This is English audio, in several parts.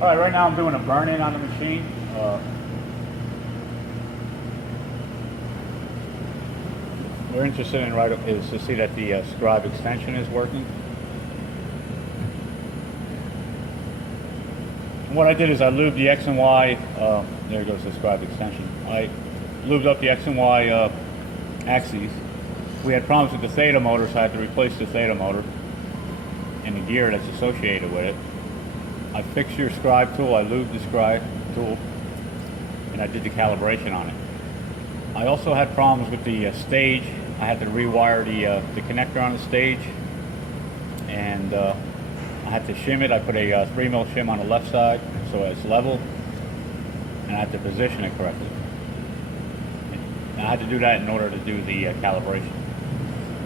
Alright, right now I'm doing a burn-in on the machine. We're interested in is to see that the scribe extension is working. And what I did is I lubed the X and Y, there goes the scribe extension. I lubed up the X and Y axes. We had problems with the theta motor, so I had to replace the theta motor and the gear that's associated with it. I fixed your scribe tool, I lubed the scribe tool, and I did the calibration on it. I also had problems with the stage. I had to rewire the connector on the stage, and I had to shim it. I put a 3mm shim on the left side so it's level, and I had to position it correctly. And I had to do that in order to do the calibration.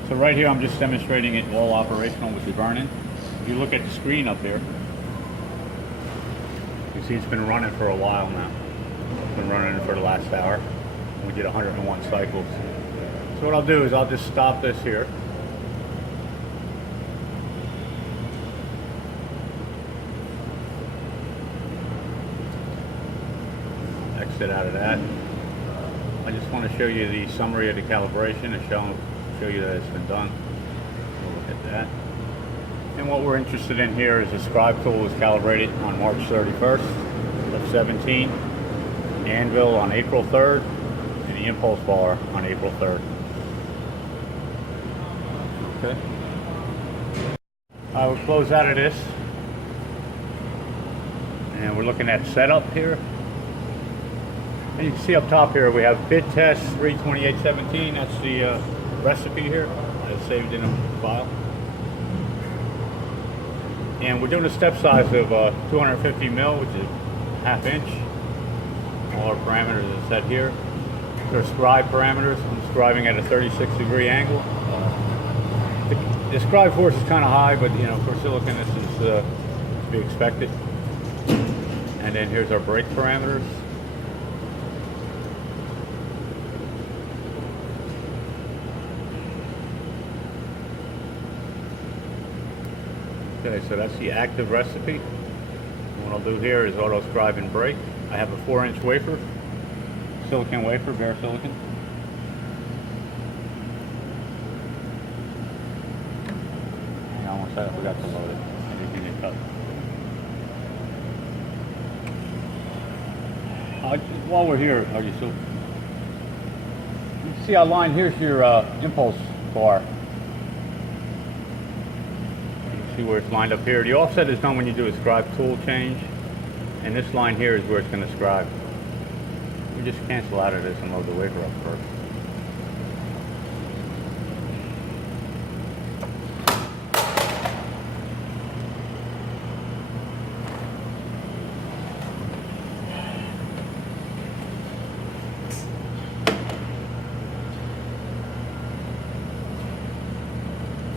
So right here I'm just demonstrating it all operational with the burn-in. If you look at the screen up here, you see it's been running for a while now. It's been running for the last hour. We did 101 cycles. So what I'll do is I'll just stop this here. Exit out of that. I just want to show you the summary of the calibration and show you that it's been done. We'll look at that. And what we're interested in here is the scribe tool was calibrated on March 31st of 17, anvil on April 3rd, and the impulse bar on April 3rd. Okay. I will close out of this, and we're looking at setup here. And you can see up top here we have bit test 32817. That's the recipe here. I saved in a file. And we're doing a step size of 250 mil, which is ½ inch. All our parameters are set here. There's scribe parameters. I'm scribing at a 36-degree angle. The scribe force is kind of high, but you know, for silicon, this is to be expected. And then here's our brake parameters. Okay, so that's the active recipe. What I'll do here is auto scribe and brake. I have a 4-inch wafer, silicon wafer, bare silicon. Hang on one second, I forgot to load it. I didn't get cut. While we're here, you can see our line. Here's your impulse bar. See where it's lined up here. The offset is done when you do a scribe tool change, and this line here is where it's going to scribe. We just cancel out of this and load the wafer up first.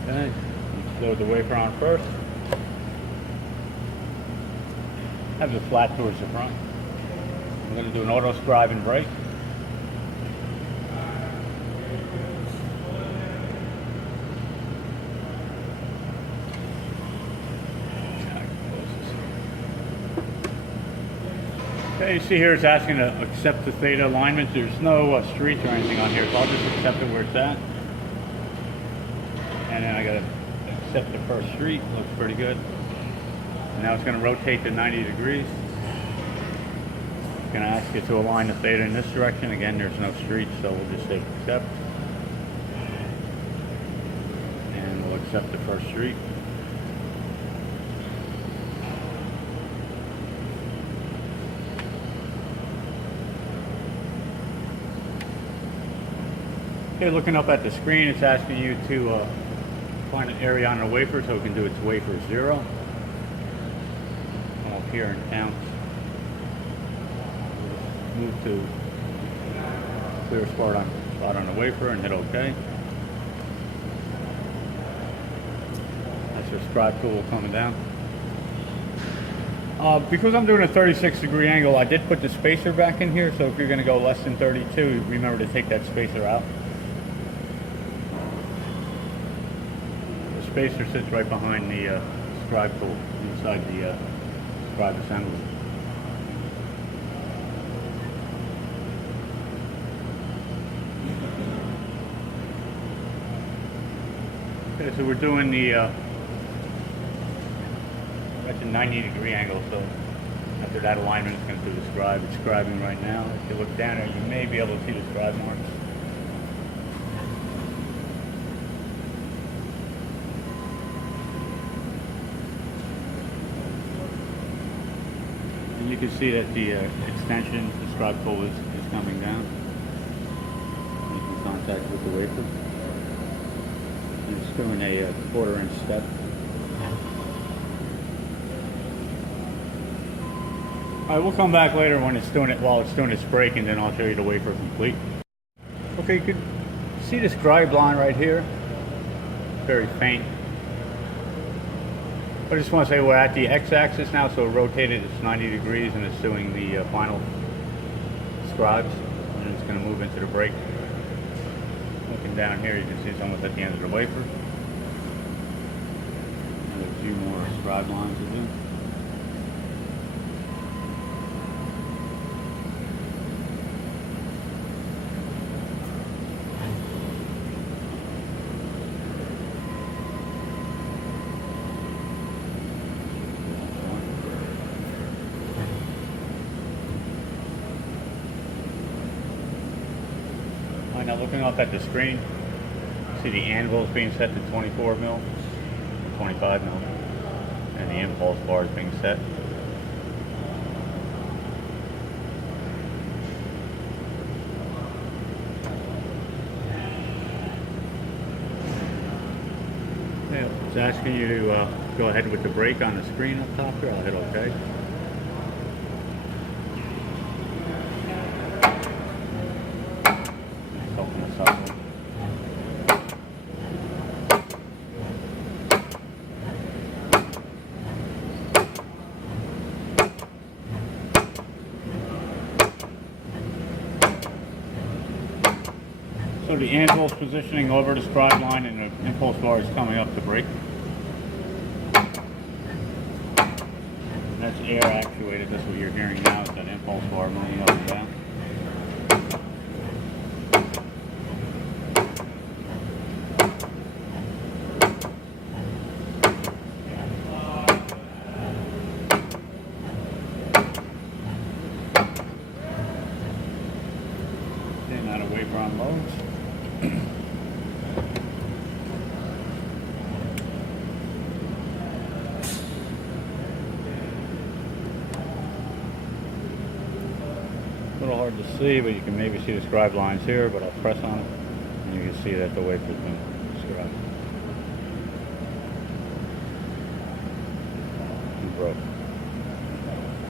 Okay. Load the wafer on first. Have it flat towards the front. I'm going to do an auto scribe and brake. Okay, you see here it's asking to accept the theta alignment. There's no streets or anything on here, so I'll just accept it where it's at. And then I got to accept the first street. Looks pretty good. Now it's going to rotate to 90 degrees. It's going to ask you to align the theta in this direction. Again, there's no street, so we'll just say accept. And we'll accept the first street. Okay, looking up at the screen, it's asking you to find an area on the wafer so it can do its wafer 0. Come up here and count. Move to clear spot on the wafer and hit OK. That's your scribe tool coming down. Because I'm doing a 36-degree angle, I did put the spacer back in here, so if you're going to go less than 32, remember to take that spacer out. The spacer sits right behind the scribe tool inside the scribe assembly. Okay, so we're doing the that's a 90-degree angle, so after that alignment it's going to do the scribe. It's scribing right now. If you look down there, you may be able to see the scribe marks. And you can see that the extension, the scribe pull is coming down, making contact with the wafer. And it's doing a 1/4 inch step. Alright, we'll come back later when it's doing it, while it's doing its break, and then I'll show you the wafer complete. Okay, you can see the scribe line right here. Very faint. I just want to say we're at the x-axis now, so rotated it's 90 degrees and it's doing the final scribes, and it's going to move into the break. Looking down here, you can see it's almost at the end of the wafer. And a few more scribe lines to do. Now looking up at the screen, see the anvil is being set to 24 mil, 25 mil, and the impulse bar is being set. Yeah, it's asking you to go ahead with the brake on the screen up top here. I'll hit OK. So the anvil is positioning over the scribe line and the impulse bar is coming up the brake. That's air actuated. That's what you're hearing now, is that impulse bar moving up and down. And now the wafer unloads. A little hard to see, but you can maybe see the scribe lines here, but I'll press on it and you can see that the wafer's been scribed. Broke.